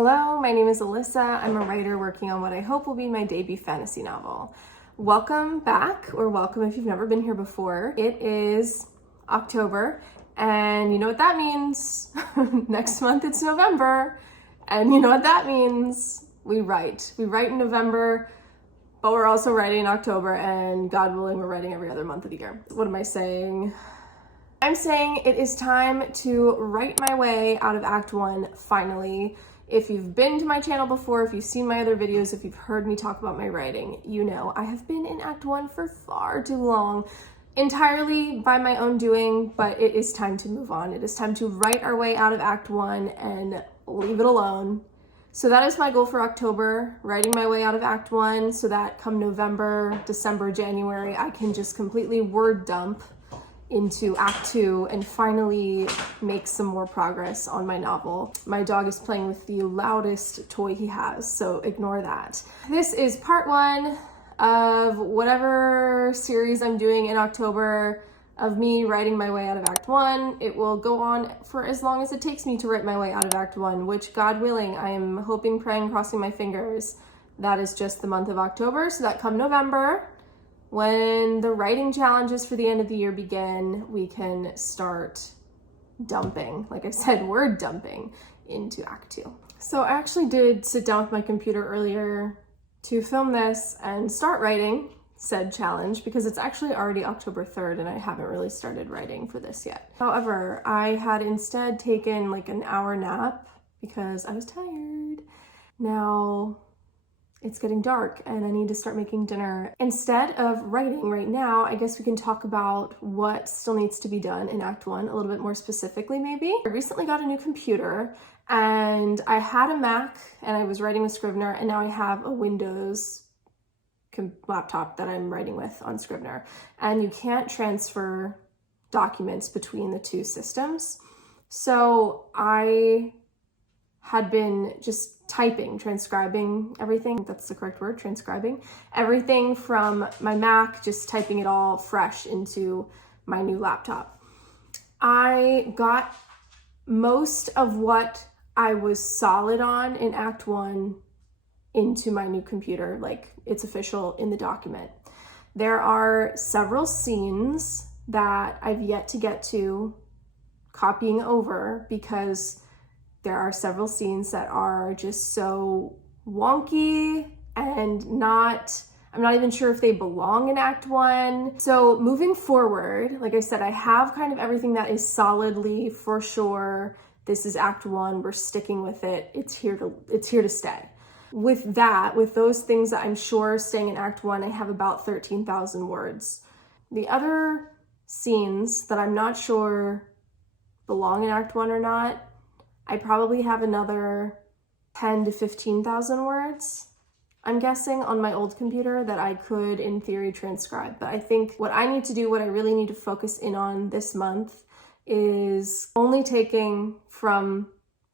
Hello, my name is Alyssa. I'm a writer working on what I hope will be my debut fantasy novel. Welcome back, or welcome if you've never been here before. It is October, and you know what that means. Next month it's November, and you know what that means. We write. We write in November, but we're also writing in October, and God willing, we're writing every other month of the year. What am I saying? I'm saying it is time to write my way out of Act 1, finally. If you've been to my channel before, if you've seen my other videos, if you've heard me talk about my writing, you know I have been in Act 1 for far too long, entirely by my own doing, but it is time to move on. It is time to write our way out of Act 1 and leave it alone. So that is my goal for October, writing my way out of Act 1 so that come November, December, January, I can just completely word dump into Act 2 and finally make some more progress on my novel. My dog is playing with the loudest toy he has, so ignore that. This is part 1 of whatever series I'm doing in October of me writing my way out of Act 1. It will go on for as long as it takes me to write my way out of Act 1, which, God willing, I am hoping, praying, crossing my fingers, that is just the month of October, so that come November, when the writing challenges for the end of the year begin, we can start dumping, like I said, word dumping into Act 2. So I actually did sit down with my computer earlier to film this and start writing said challenge because it's actually already October 3rd and I haven't really started writing for this yet. However, I had instead taken like an hour nap because I was tired. Now, it's getting dark and I need to start making dinner. Instead of writing right now, I guess we can talk about what still needs to be done in Act 1 a little bit more specifically maybe. I recently got a new computer and I had a Mac and I was writing with Scrivener, and now I have a Windows laptop that I'm writing with on Scrivener. And you can't transfer documents between the two systems. So I had been just transcribing everything, that's the correct word, transcribing everything from my Mac, just typing it all fresh into my new laptop. I got most of what I was solid on in Act 1 into my new computer, like it's official in the document. There are several scenes that I've yet to get to copying over because there are several scenes that are just so wonky and I'm not even sure if they belong in Act 1. So moving forward, like I said, I have kind of everything that is solidly for sure. This is Act 1, we're sticking with it. It's here to stay. With those things that I'm sure are staying in Act 1, I have about 13,000 words. The other scenes that I'm not sure belong in Act 1 or not, I probably have another 10 to 15,000 words, I'm guessing, on my old computer that I could, in theory, transcribe. But I think what I need to do, what I really need to focus in on this month, is only taking from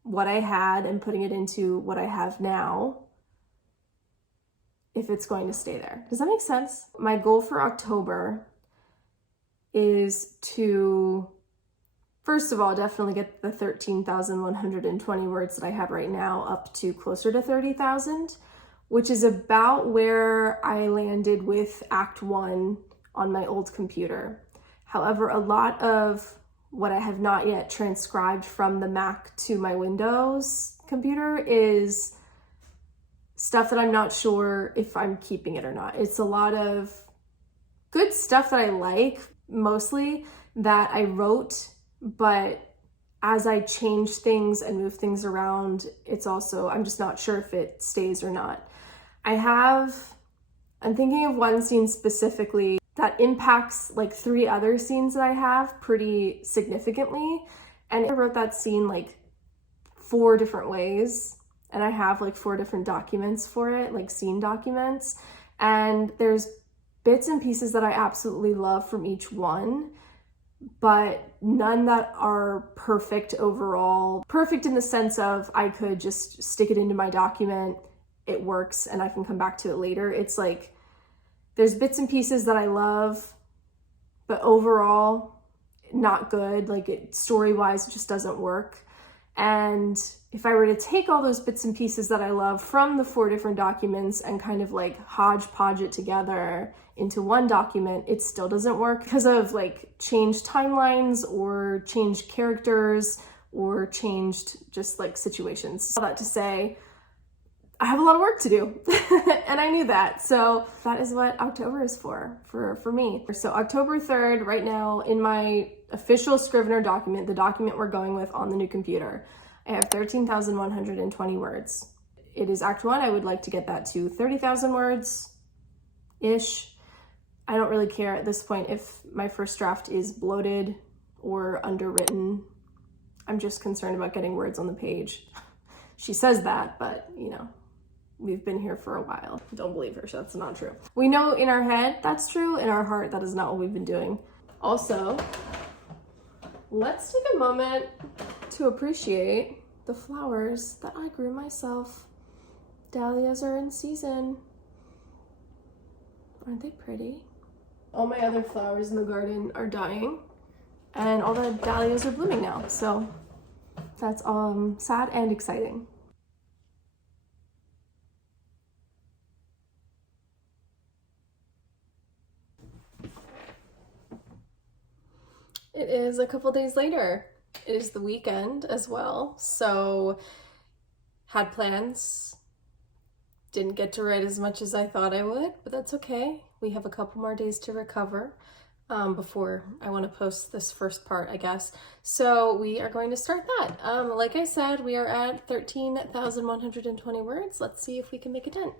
what I had and putting it into what I have now, if it's going to stay there. Does that make sense? My goal for October is to, first of all, definitely get the 13,120 words that I have right now up to closer to 30,000, which is about where I landed with Act 1 on my old computer. However, a lot of what I have not yet transcribed from the Mac to my Windows computer is stuff that I'm not sure if I'm keeping it or not. It's a lot of good stuff that I like, mostly, that I wrote, but as I change things and move things around, I'm just not sure if it stays or not. I'm thinking of one scene specifically that impacts like 3 other scenes that I have pretty significantly. And I wrote that scene like 4 different ways. And I have like 4 different documents for it, like scene documents. And there's bits and pieces that I absolutely love from each one, but none that are perfect overall. Perfect in the sense of I could just stick it into my document, it works, and I can come back to it later. It's like there's bits and pieces that I love, but overall not good. Like story-wise, it just doesn't work. And if I were to take all those bits and pieces that I love from the 4 different documents and kind of like hodgepodge it together into one document, it still doesn't work because of like changed timelines or changed characters or changed just like situations. All that to say, I have a lot of work to do and I knew that. So that is what October is for me. So October 3rd, right now in my official Scrivener document, the document we're going with on the new computer, I have 13,120 words. It is Act 1. I would like to get that to 30,000 words-ish. I don't really care at this point if my first draft is bloated or underwritten. I'm just concerned about getting words on the page. She says that, but you know, we've been here for a while. Don't believe her, so that's not true. We know in our head that's true, in our heart that is not what we've been doing. Also, let's take a moment to appreciate the flowers that I grew myself. Dahlias are in season. Aren't they pretty? All my other flowers in the garden are dying and all the dahlias are blooming now. So that's sad and exciting. It is a couple days later. It is the weekend as well, so had plans. Didn't get to write as much as I thought I would, but that's okay. We have a couple more days to recover before I want to post this first part, I guess. So we are going to start that. Like I said, we are at 13,120 words. Let's see if we can make a dent.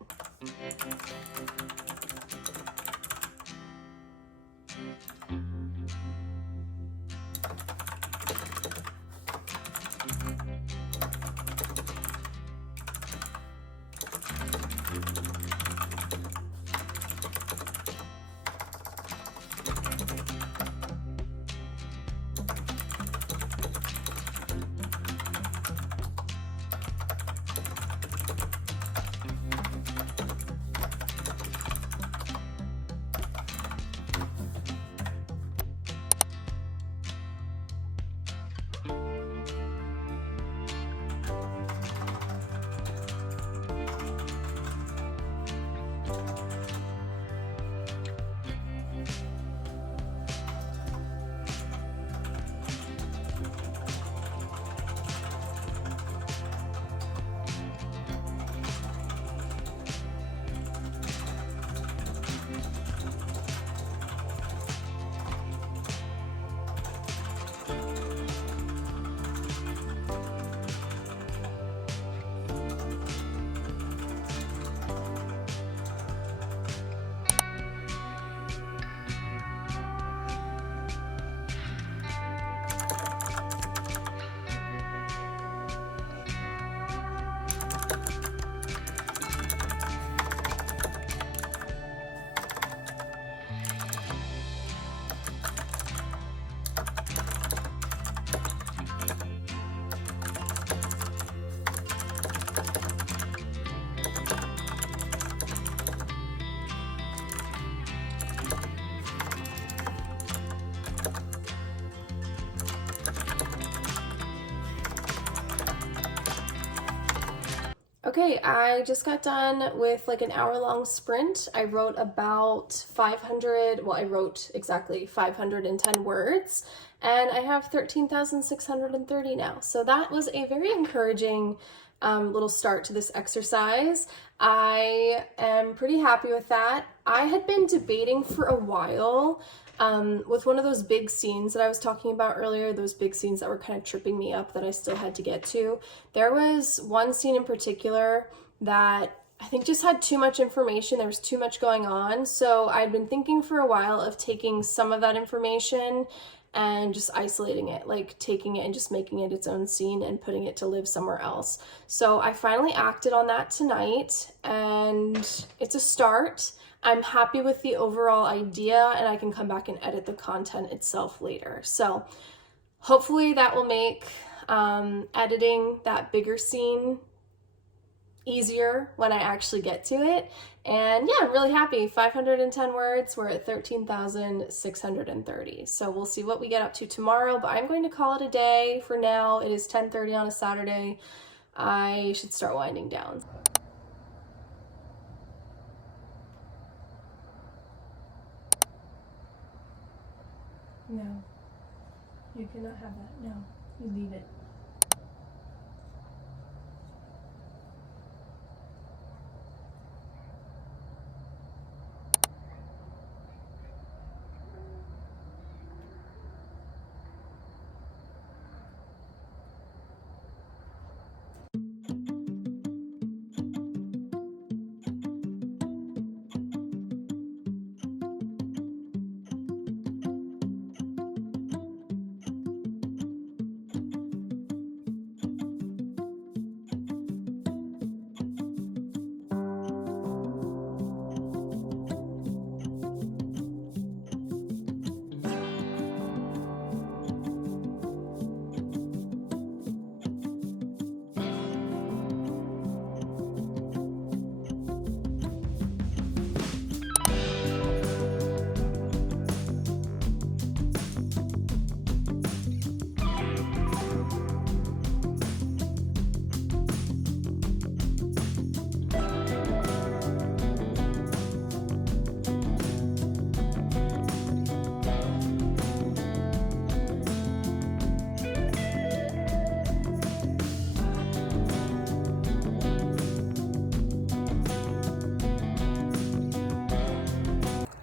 Okay, I just got done with like an hour-long sprint. I wrote about 500, well, I wrote exactly 510 words, and I have 13,630 now. So that was a very encouraging little start to this exercise. I am pretty happy with that. I had been debating for a while with one of those big scenes that I was talking about earlier, those big scenes that were kind of tripping me up that I still had to get to. There was one scene in particular that I think just had too much information. There was too much going on. So I'd been thinking for a while of taking some of that information and just isolating it, like taking it and just making it its own scene and putting it to live somewhere else. So I finally acted on that tonight, and it's a start. I'm happy with the overall idea, and I can come back and edit the content itself later. So hopefully that will make editing that bigger scene easier when I actually get to it. And yeah, I'm really happy. 510 words, we're at 13,630. So we'll see what we get up to tomorrow, but I'm going to call it a day for now. It is 10:30 on a Saturday. I should start winding down. No, you cannot have that. No, you leave it.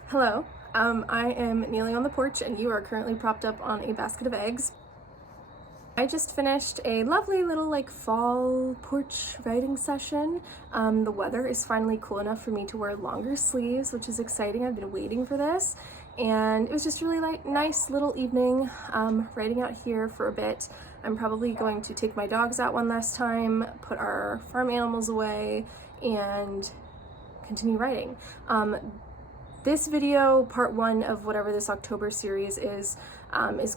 Hello, I am kneeling on the porch and you are currently propped up on a basket of eggs. I just finished a lovely little like fall porch writing session. The weather is finally cool enough for me to wear longer sleeves, which is exciting. I've been waiting for this. And it was just a really nice little evening writing out here for a bit. I'm probably going to take my dogs out one last time, put our farm animals away, and continue writing. This video, part one of whatever this October series is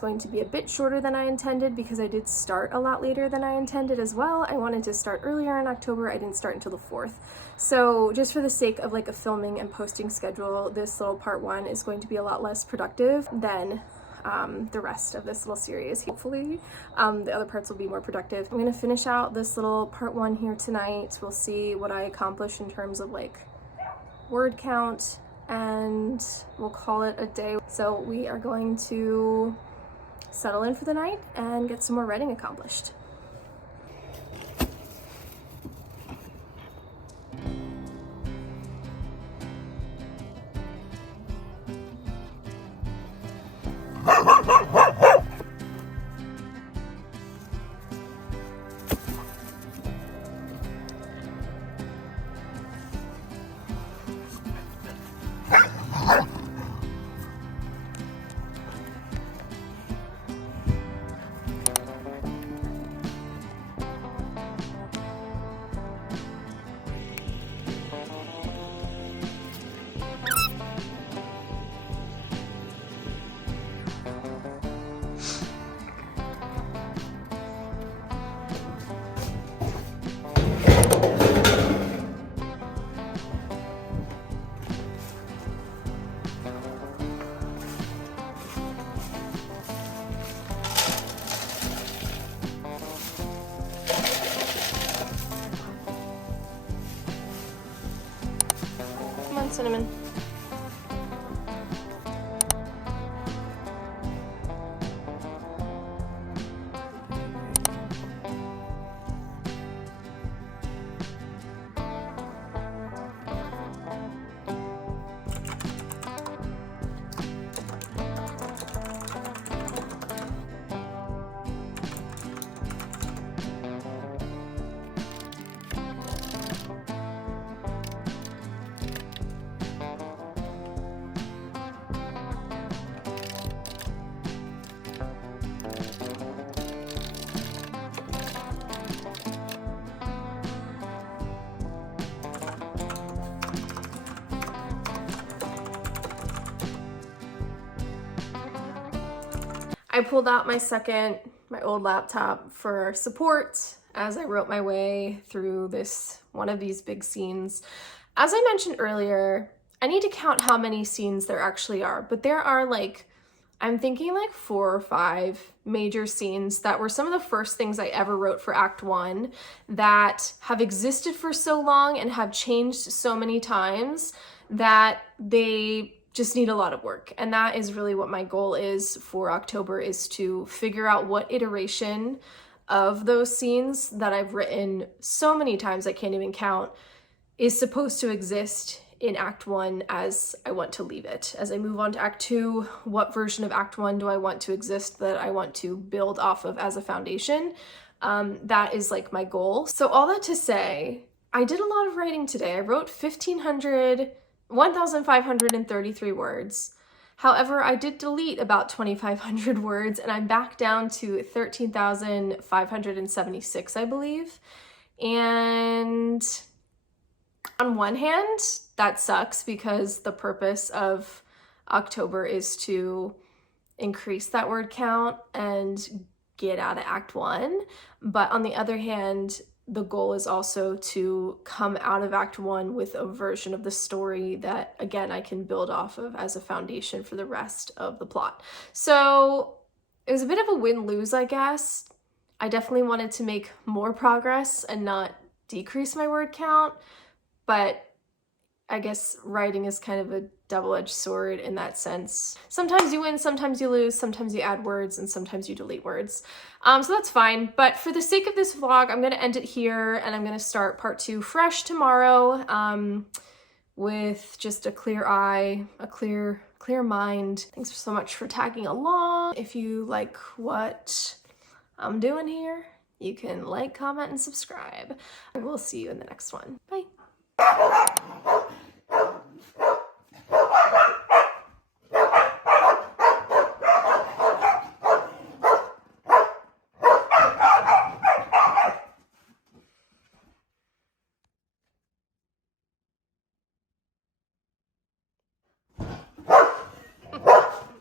going to be a bit shorter than I intended because I did start a lot later than I intended as well. I wanted to start earlier in October. I didn't start until the 4th. So just for the sake of like a filming and posting schedule, this little part one is going to be a lot less productive than the rest of this little series. Hopefully the other parts will be more productive. I'm gonna finish out this little part one here tonight. We'll see what I accomplish in terms of like word count, and we'll call it a day. So we are going to settle in for the night and get some more writing accomplished. Come on, Cinnamon. I pulled out my old laptop for support as I wrote my way through one of these big scenes. As I mentioned earlier, I need to count how many scenes there actually are, but there are like I'm thinking like 4 or 5 major scenes that were some of the first things I ever wrote for Act 1 that have existed for so long and have changed so many times that they just need a lot of work. And that is really what my goal is for October, is to figure out what iteration of those scenes that I've written so many times I can't even count is supposed to exist in Act 1 as I want to leave it. As I move on to Act 2, what version of Act 1 do I want to exist that I want to build off of as a foundation? That is like my goal. So all that to say, I did a lot of writing today. I wrote 1,533 words. However, I did delete about 2,500 words, and I'm back down to 13,576, I believe. And on one hand, that sucks because the purpose of October is to increase that word count and get out of Act 1. But on the other hand, the goal is also to come out of Act 1 with a version of the story that, again, I can build off of as a foundation for the rest of the plot. So it was a bit of a win-lose, I guess. I definitely wanted to make more progress and not decrease my word count, but I guess writing is kind of a double-edged sword in that sense. Sometimes you win, sometimes you lose, sometimes you add words, and sometimes you delete words. So that's fine. But for the sake of this vlog, I'm going to end it here, and I'm going to start part 2 fresh tomorrow with just a clear eye, a clear mind. Thanks so much for tagging along. If you like what I'm doing here, you can like, comment, and subscribe. I will see you in the next one. Bye.